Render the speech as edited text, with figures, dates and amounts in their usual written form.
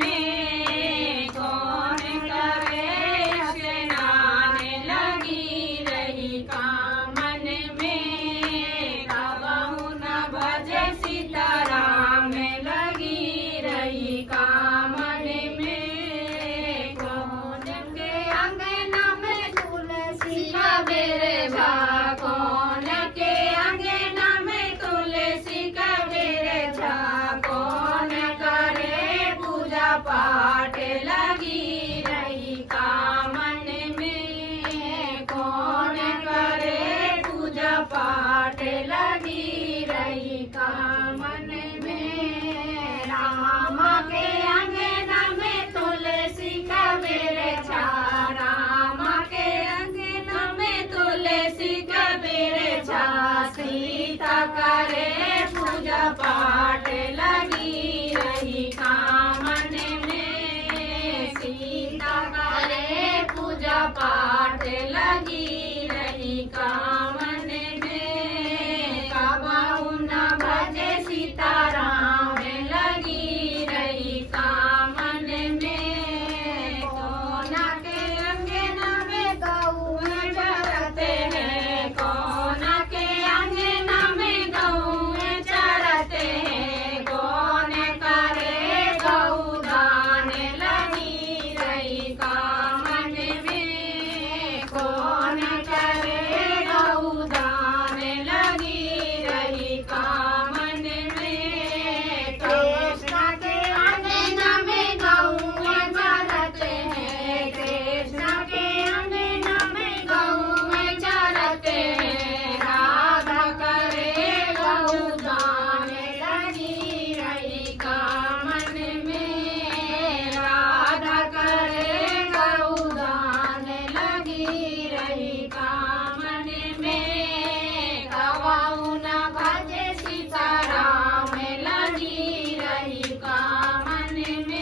में कौन करे स्नान लगी रही कामन में कबहू न भजे सीताराम लगी रही कामन में कौन के अंगना में तुलसी का बेरे भा कौन के अंगना में तुलसी का बेरे झा कौन करे पूजा पाठ लगी रही कामन में कौन करे पूजा पाठ लगी रही कामन में राम के अंगना में तुलसी का बेरे झा राम के अंगना में तुलसी का बेरे झा सीता करे पूजा पाठ लगी रही कामन में सीता करे पूजा पाठ लगी रही कामन में कबहू न भजे सीताराम लगी रही कामन में कौन के अंगना में गऊ चरते हैं कौन के अंगना में गऊ चरते हैं कौन करे गऊ दान लगी रही कामन में कौन करे गऊ दान लगी रही कामन में कृष्ण के अंगना में गऊ चरते हैं कृष्ण के अंगना में गऊ चरते हैं राधा करे गऊ दान लगी रही कामन में राधा करे गऊ दान लगी रही कामन में कबहू न भजे सीताराम लगी रही कामन में